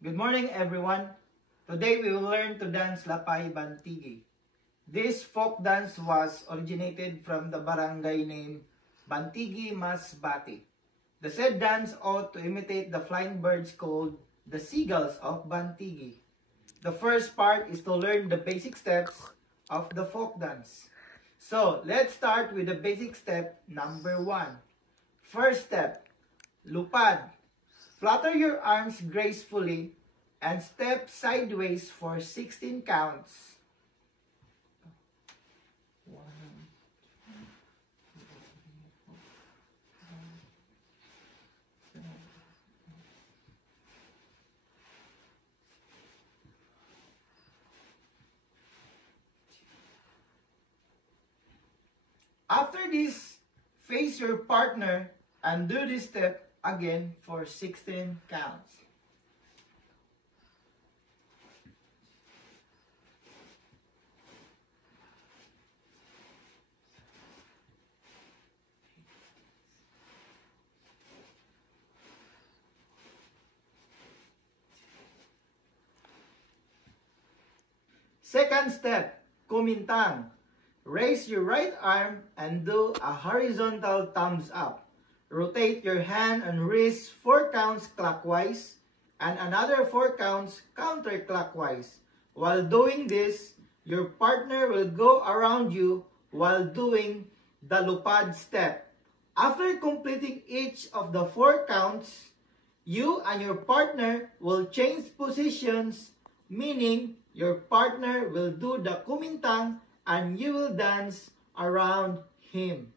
Good morning, everyone. Today we will learn to dance Lapay Bantigi. This folk dance was originated from the barangay named Bantigi Masbate. The said dance ought to imitate the flying birds called the seagulls of Bantigi. The first part is to learn the basic steps of the folk dance. So, let's start with the basic step number 1. First step, lupad. Flutter your arms gracefully and step sideways for 16 counts. After this, face your partner and do this step again for 16 counts. Second step, kumintang. Raise your right arm and do a horizontal thumbs up. Rotate your hand and wrist 4 counts clockwise and another 4 counts counterclockwise. While doing this, your partner will go around you while doing the lupad step. After completing each of the 4 counts, you and your partner will change positions, meaning your partner will do the kumintang and you will dance around him.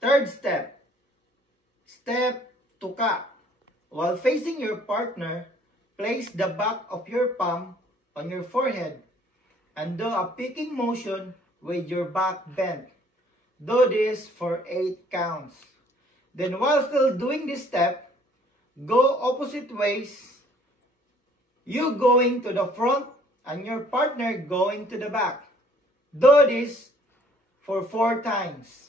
Third step, step tuka. While facing your partner, place the back of your palm on your forehead and do a picking motion with your back bent. Do this for 8 counts. Then while still doing this step, go opposite ways. You going to the front and your partner going to the back. Do this for 4 times.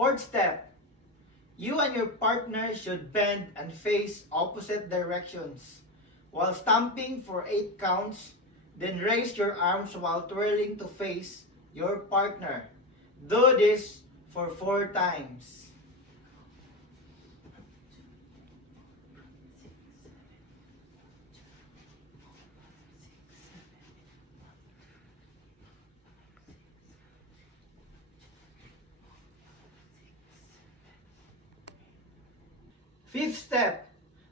Fourth step, you and your partner should bend and face opposite directions. While stamping for 8 counts, then raise your arms while twirling to face your partner. Do this for 4 times. Fifth step,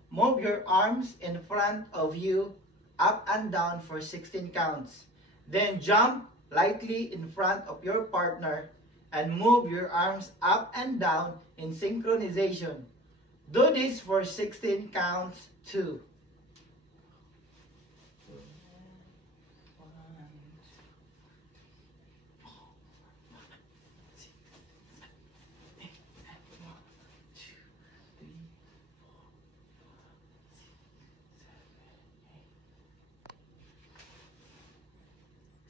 move your arms in front of you up and down for 16 counts. Then jump lightly in front of your partner and move your arms up and down in synchronization. Do this for 16 counts too.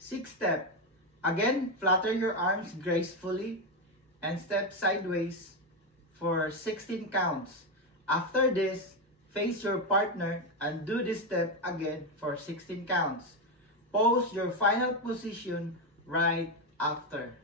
Sixth step, again flutter your arms gracefully and step sideways for 16 counts. After this, face your partner and do this step again for 16 counts. Pose your final position right after.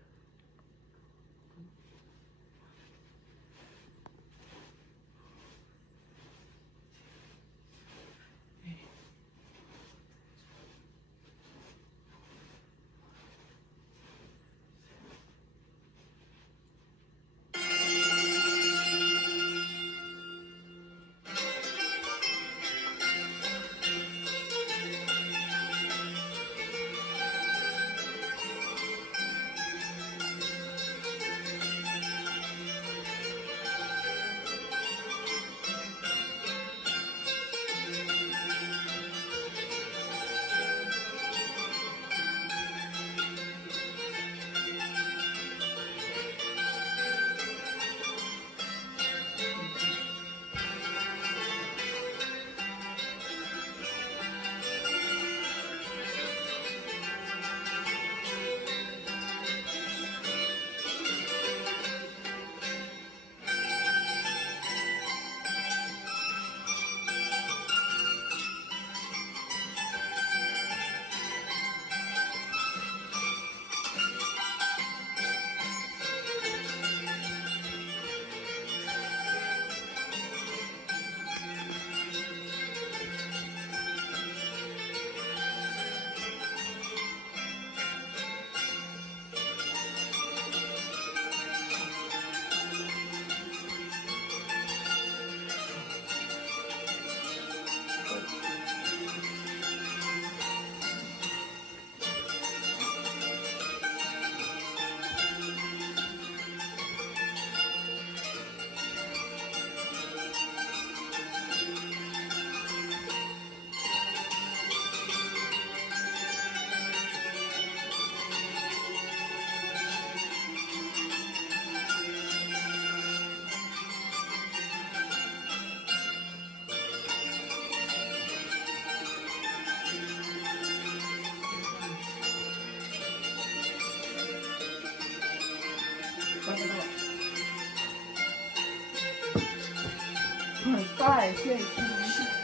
很大，谢谢。